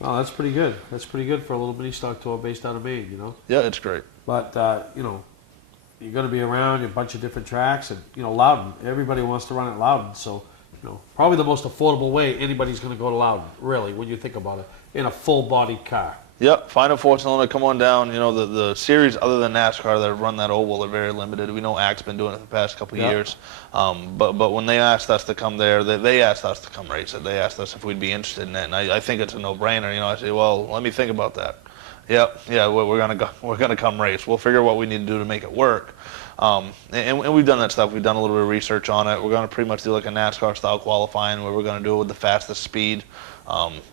Oh, that's pretty good. That's pretty good for a little mini stock tour based out of Maine, you know? Yeah, it's great. But, you know, you're going to be around a bunch of different tracks, and, you know, Loudon, everybody wants to run at Loudon, so, you know, probably the most affordable way anybody's going to go to Loudon, really, when you think about it, in a full-bodied car. Yep, find a 4-cylinder, come on down. You know, the series other than NASCAR that have run that oval are very limited. We know AC's been doing it the past couple of years. But when they asked us to come there, they asked us to come race it. They asked us if we'd be interested in it, and I think it's a no-brainer. You know, I say, well, let me think about that. Yep, yeah, we're gonna come race. We'll figure what we need to do to make it work. And we've done that stuff. We've done a little bit of research on it. We're going to pretty much do like a NASCAR style qualifying where we're going to do it with the fastest speed.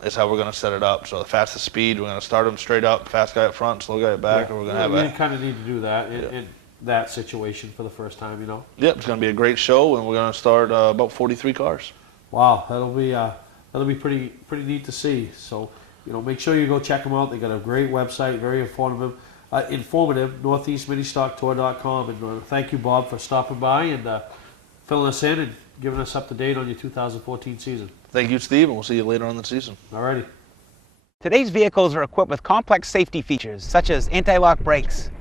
Is how we're going to set it up. So the fastest speed, we're going to start them straight up, fast guy up front, slow guy at back, or we're going to have You kind of need to do that in that situation for the first time, you know? Yep, it's going to be a great show, and we're going to start about 43 cars. Wow, that'll be pretty neat to see. So, you know, make sure you go check them out. They got a great website, very informative, northeastministocktour.com. And thank you, Bob, for stopping by and filling us in and giving us up to date on your 2014 season. Thank you, Steve, and we'll see you later on the season. Alrighty. Today's vehicles are equipped with complex safety features such as anti-lock brakes,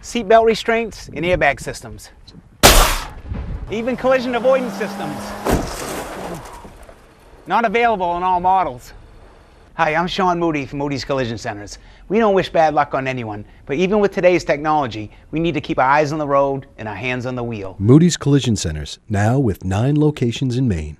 seatbelt restraints, and airbag systems, even collision avoidance systems. Not available in all models. Hi, I'm Sean Moody from Moody's Collision Centers. We don't wish bad luck on anyone, but even with today's technology, we need to keep our eyes on the road and our hands on the wheel. Moody's Collision Centers, now with 9 locations in Maine.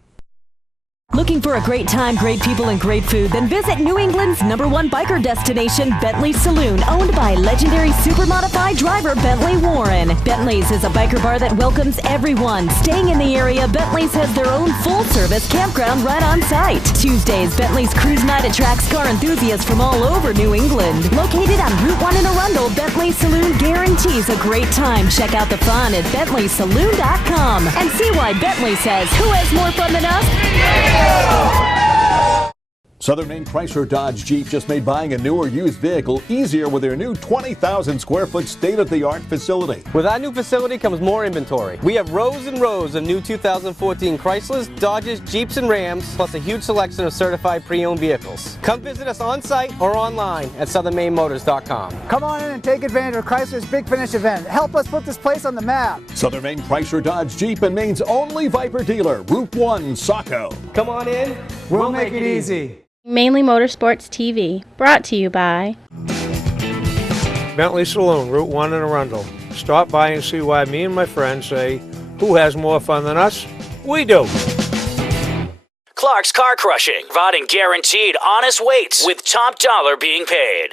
Looking for a great time, great people, and great food? Then visit New England's #1 biker destination, Bentley's Saloon, owned by legendary super modified driver Bentley Warren. Bentley's is a biker bar that welcomes everyone. Staying in the area, Bentley's has their own full-service campground right on site. Tuesdays, Bentley's Cruise Night attracts car enthusiasts from all over New England. Located on Route 1 in Arundel, Bentley's Saloon guarantees a great time. Check out the fun at BentleySaloon.com and see why Bentley says, who has more fun than us? Southern Maine Chrysler Dodge Jeep just made buying a new or used vehicle easier with their new 20,000 square foot state-of-the-art facility. With our new facility comes more inventory. We have rows and rows of new 2014 Chryslers, Dodges, Jeeps, and Rams, plus a huge selection of certified pre-owned vehicles. Come visit us on site or online at southernmainmotors.com. Come on in and take advantage of Chrysler's Big Finish event. Help us put this place on the map. Southern Maine Chrysler Dodge Jeep and Maine's only Viper dealer, Route 1, Saco. Come on in. We'll make it easy. Mainly Motorsports TV, brought to you by Bentley Saloon, Route 1 in Arundel. Stop by and see why me and my friends say, who has more fun than us? We do. Clark's Car Crushing, providing guaranteed honest weights with top dollar being paid.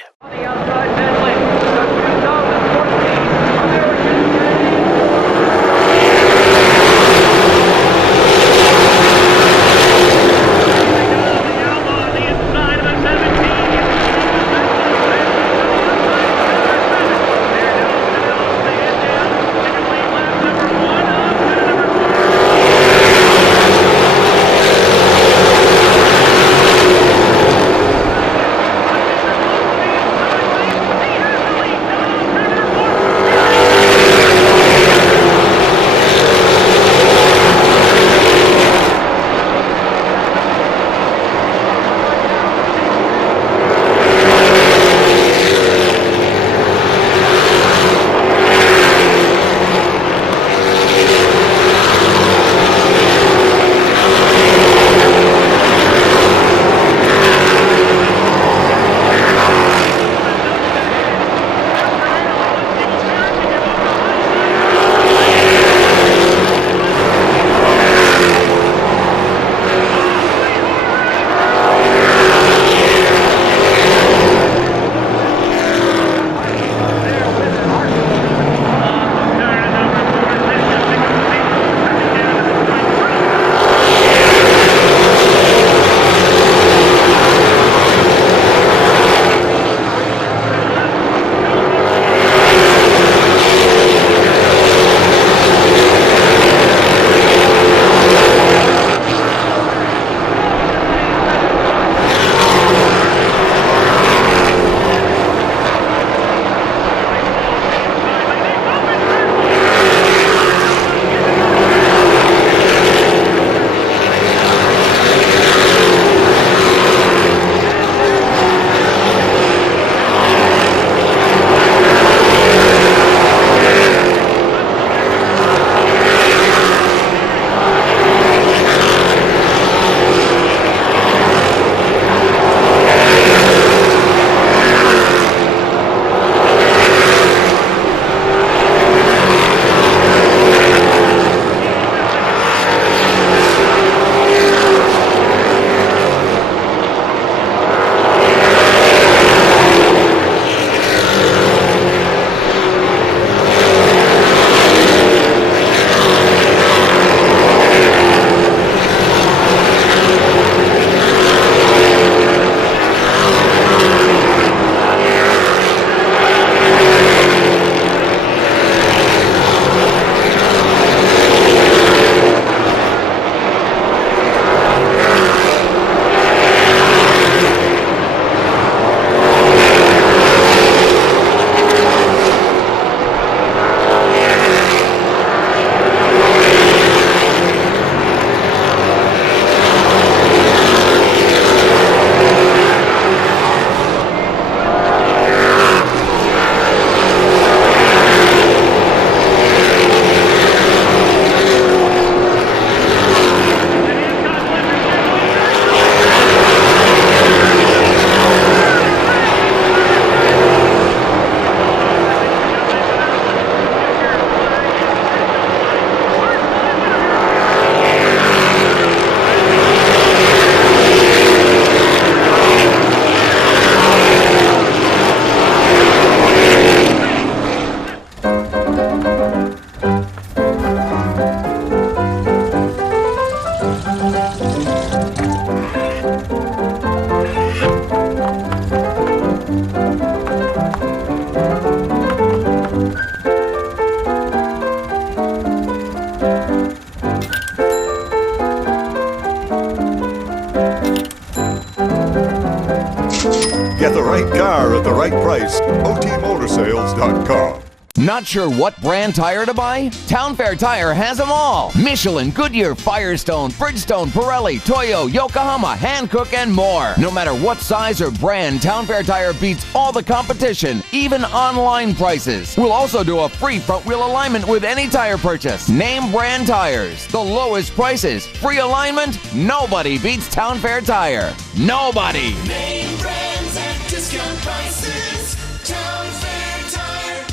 price. OTMotorsales.com. Not sure what brand tire to buy? Town Fair Tire has them all. Michelin, Goodyear, Firestone, Bridgestone, Pirelli, Toyo, Yokohama, Hankook, and more. No matter what size or brand, Town Fair Tire beats all the competition, even online prices. We'll also do a free front wheel alignment with any tire purchase. Name brand tires, the lowest prices, free alignment. Nobody beats Town Fair Tire. Nobody. Name brands at discount prices. Town Fair Tire.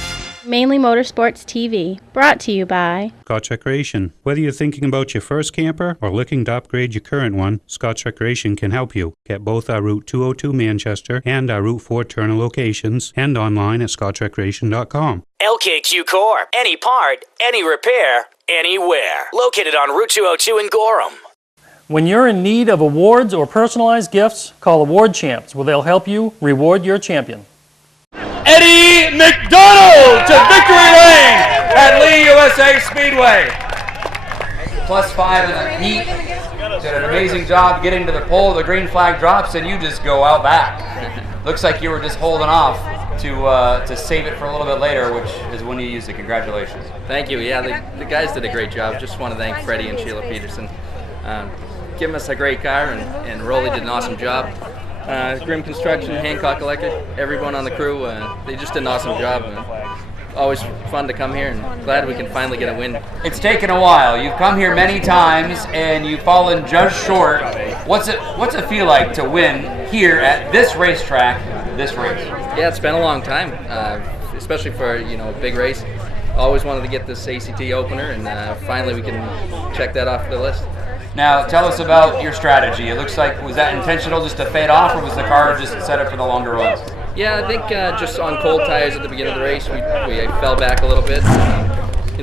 Mainly Motorsports TV, brought to you by Scotch Recreation. Whether you're thinking about your first camper or looking to upgrade your current one, Scotch Recreation can help you. Get both our Route 202 Manchester and our Route 4 Turner locations and online at scotchrecreation.com. LKQ Core. Any part, any repair, anywhere. Located on Route 202 in Gorham. When you're in need of awards or personalized gifts, call Award Champs, where they'll help you reward your champion. Eddie McDonald to victory lane at Lee USA Speedway. +5 in the heat. Did an amazing job getting to the pole. The green flag drops and you just go out back. Looks like you were just holding off to save it for a little bit later, which is when you used it. Congratulations. Thank you. Yeah, the guys did a great job. Just want to thank Freddie and Sheila Peterson. Giving us a great car, and Rolly did an awesome job. Grim Construction, Hancock Electric, everyone on the crew, they just did an awesome job. Always fun to come here, and glad we can finally get a win. It's taken a while. You've come here many times and you've fallen just short. What's it feel like to win here at this racetrack, this race? Yeah, it's been a long time, especially for a big race. Always wanted to get this ACT opener, and finally we can check that off the list. Now, tell us about your strategy. It looks like, was that intentional just to fade off, or was the car just set up for the longer runs? Yeah, I think just on cold tires at the beginning of the race, we fell back a little bit.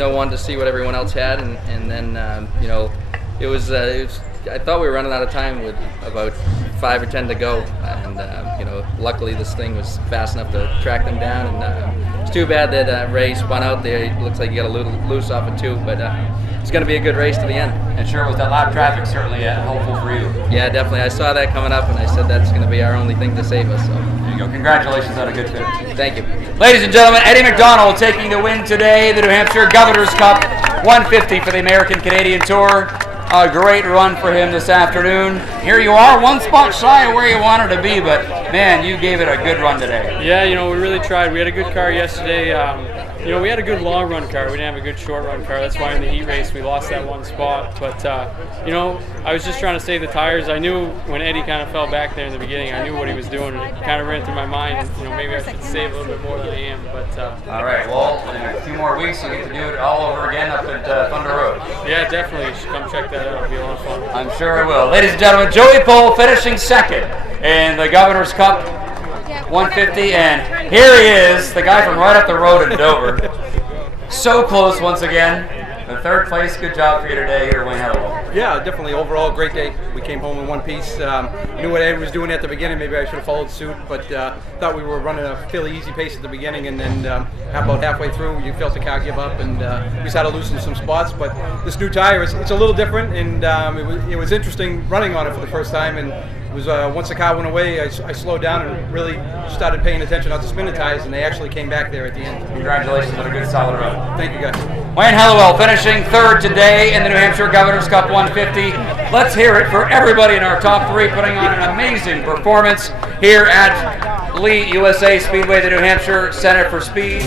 Wanted to see what everyone else had, and then it was I thought we were running out of time with about 5 or 10 to go, and luckily this thing was fast enough to track them down. And it's too bad that Ray spun out there. It looks like he got a little loose off it too, but it's going to be a good race to the end. And sure, with that lap traffic, certainly helpful for you. Yeah, definitely. I saw that coming up, and I said that's going to be our only thing to save us. So there you go. Congratulations on a good finish. Thank you. Ladies and gentlemen, Eddie McDonald taking the win today, the New Hampshire Governor's Cup 150 for the American Canadian Tour. A great run for him this afternoon. Here you are, one spot shy of where you wanted to be, but man, you gave it a good run today. Yeah, we really tried. We had a good car yesterday. We had a good long run car. We didn't have a good short run car. That's why in the heat race we lost that one spot. But I was just trying to save the tires. I knew when Eddie kind of fell back there in the beginning, I knew what he was doing. It kind of ran through my mind. Maybe I should save a little bit more than I am. But all right. Well, in a few more weeks, you get to do it all over again up at Thunder Road. Yeah, definitely. You should come check that out. It'll be a lot of fun. I'm sure it will. Ladies and gentlemen, Joey Pohl finishing second in the Governor's Cup 150, and here he is, the guy from right up the road in Dover. So close once again. The third place, good job for you today here, Wayne Hellawell. Yeah, definitely. Overall, great day. We came home in one piece. Knew what Ed was doing at the beginning. Maybe I should have followed suit, but thought we were running a fairly easy pace at the beginning, and then about halfway through, you felt the car give up, and we just had to loosen some spots. But this new tire, it's a little different, and it was interesting running on it for the first time. And it was once the car went away, I slowed down and really started paying attention not to spin the tires, and they actually came back there at the end. Congratulations on a good solid run. Thank you, guys. Wayne Hellawell finishing third today in the New Hampshire Governor's Cup 150. Let's hear it for everybody in our top three putting on an amazing performance here at Lee USA Speedway, the New Hampshire Center for Speed.